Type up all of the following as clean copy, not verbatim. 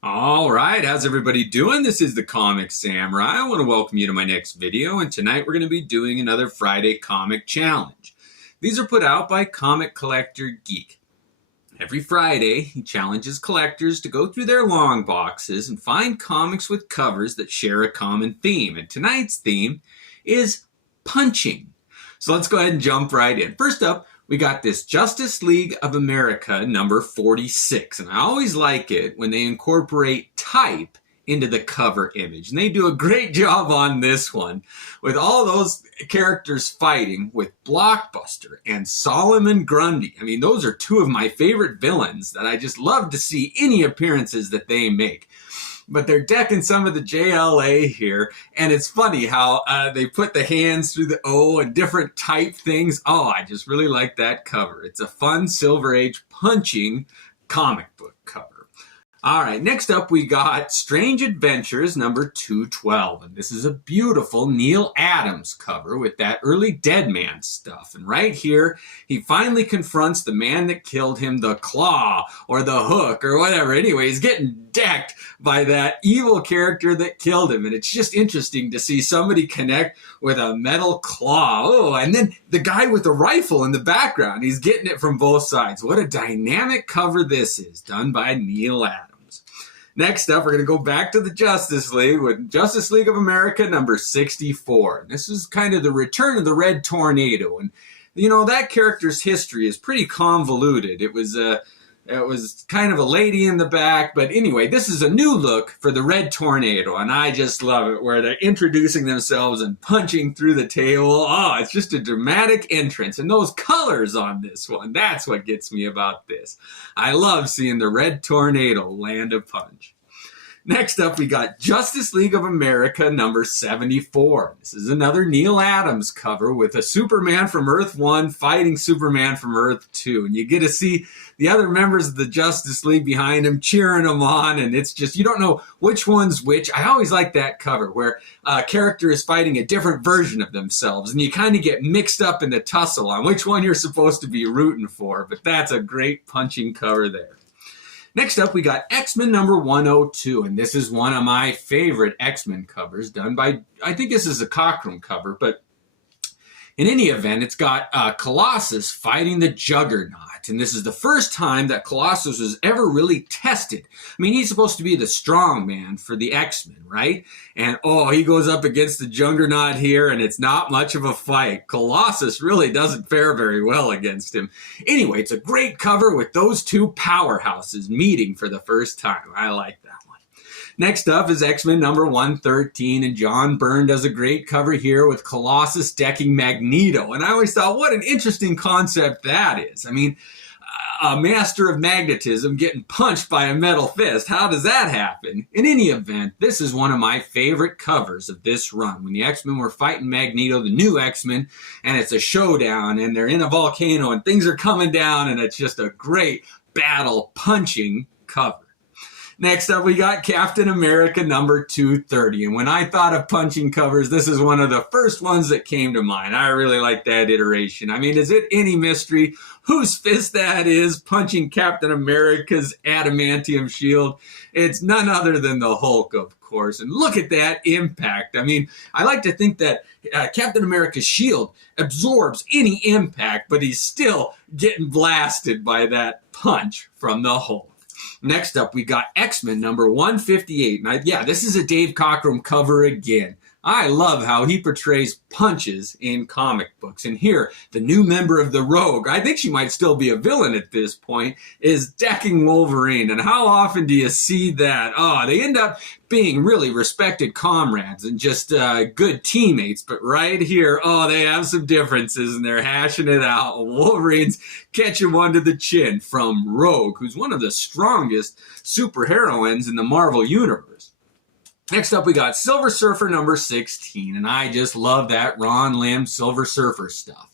All right, how's everybody doing? This is the Comic Samurai. I want to welcome you to my next video, and tonight we're going to be doing another Friday comic challenge. These are put out by Comic Collector Geek. Every Friday, he challenges collectors to go through their long boxes and find comics with covers that share a common theme. And tonight's theme is punching. So let's go ahead and jump right in. First up, we got this Justice League of America number 46. And I always like it when they incorporate type into the cover image. And they do a great job on this one with all those characters fighting with Blockbuster and Solomon Grundy. I mean, those are two of my favorite villains that I just love to see any appearances that they make. But they're decking some of the JLA here, and it's funny how they put the hands through the O and different type things. Oh, I just really like that cover. It's a fun Silver Age punching comic book cover. All right, next up we got Strange Adventures number 212. And this is a beautiful Neil Adams cover with that early Dead Man stuff. And right here, he finally confronts the man that killed him, the Claw or the Hook or whatever. Anyway, he's getting decked by that evil character that killed him. And it's just interesting to see somebody connect with a metal claw. Oh, and then the guy with the rifle in the background, he's getting it from both sides. What a dynamic cover this is, done by Neil Adams. Next up, we're going to go back to the Justice League with Justice League of America number 64. And this is kind of the return of the Red Tornado. And, you know, that character's history is pretty convoluted. It was kind of a lady in the back. But anyway, this is a new look for the Red Tornado. And I just love it, where they're introducing themselves and punching through the table. Oh, it's just a dramatic entrance. And those colors on this one, that's what gets me about this. I love seeing the Red Tornado land a punch. Next up, we got Justice League of America number 74. This is another Neil Adams cover with a Superman from Earth 1 fighting Superman from Earth 2. And you get to see the other members of the Justice League behind him cheering him on. And it's just, you don't know which one's which. I always like that cover where a character is fighting a different version of themselves. And you kind of get mixed up in the tussle on which one you're supposed to be rooting for. But that's a great punching cover there. Next up, we got X-Men number 102, and this is one of my favorite X-Men covers done by, I think this is a Cockrum cover, but in any event, it's got Colossus fighting the Juggernaut, and this is the first time that Colossus was ever really tested. I mean, he's supposed to be the strong man for the X-Men, right? And, oh, he goes up against the Juggernaut here, and it's not much of a fight. Colossus really doesn't fare very well against him. Anyway, it's a great cover with those two powerhouses meeting for the first time. I like that one. Next up is X-Men number 113, and John Byrne does a great cover here with Colossus decking Magneto. And I always thought, what an interesting concept that is. I mean, a master of magnetism getting punched by a metal fist. How does that happen? In any event, this is one of my favorite covers of this run. When the X-Men were fighting Magneto, the new X-Men, and it's a showdown, and they're in a volcano, and things are coming down, and it's just a great battle punching cover. Next up, we got Captain America number 230. And when I thought of punching covers, this is one of the first ones that came to mind. I really like that iteration. I mean, is it any mystery whose fist that is punching Captain America's adamantium shield? It's none other than the Hulk, of course. And look at that impact. I mean, I like to think that Captain America's shield absorbs any impact, but he's still getting blasted by that punch from the Hulk. Next up, we got X-Men number 158. And this is a Dave Cockrum cover again. I love how he portrays punches in comic books. And here, the new member of the Rogue, I think she might still be a villain at this point, is decking Wolverine. And how often do you see that? Oh, they end up being really respected comrades and just good teammates. But right here, oh, they have some differences and they're hashing it out. Wolverine's catching one to the chin from Rogue, who's one of the strongest superheroines in the Marvel Universe. Next up, we got Silver Surfer number 16, and I just love that Ron Lim Silver Surfer stuff.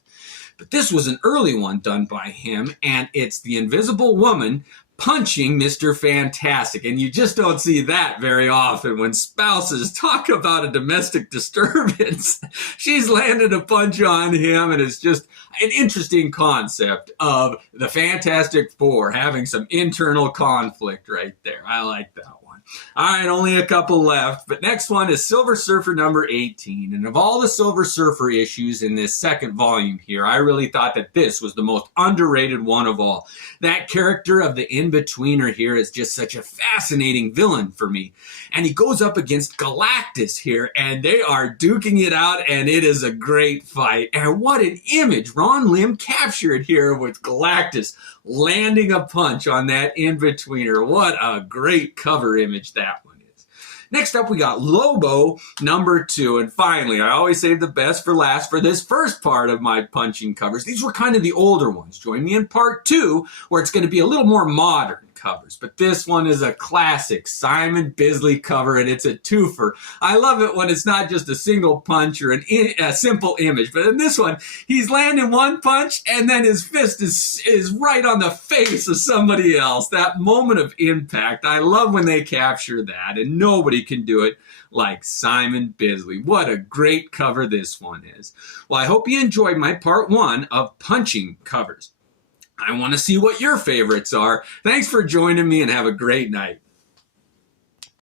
But this was an early one done by him, and it's the Invisible Woman punching Mr. Fantastic. And you just don't see that very often when spouses talk about a domestic disturbance. She's landed a punch on him, and it's just an interesting concept of the Fantastic Four having some internal conflict right there. I like that one. All right, only a couple left. But next one is Silver Surfer number 18. And of all the Silver Surfer issues in this second volume here, I really thought that this was the most underrated one of all. That character of the In-Betweener here is just such a fascinating villain for me. And he goes up against Galactus here, and they are duking it out, and it is a great fight. And what an image Ron Lim captured here with Galactus landing a punch on that In-Betweener. What a great cover image that one is. Next up, we got Lobo number 2. And finally, I always save the best for last for this first part of my punching covers. These were kind of the older ones. Join me in part 2, where it's going to be a little more modern covers. But this one is a classic Simon Bisley cover, and it's a twofer. I love it when it's not just a single punch or a simple image, but in this one, he's landing one punch, and then his fist is right on the face of somebody else. That moment of impact, I love when they capture that, and nobody can do it like Simon Bisley. What a great cover this one is. Well, I hope you enjoyed my part 1 of punching covers. I want to see what your favorites are. Thanks for joining me, and have a great night.